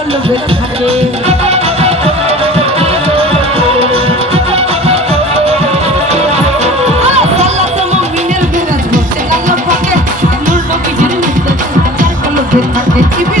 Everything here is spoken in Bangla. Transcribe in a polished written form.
কলবে থাকে সালাতে মুমিনের বিরাজ করতে আল্লাহ পাকে নূর নবীজির মধ্যে হাজার কলবে থাকে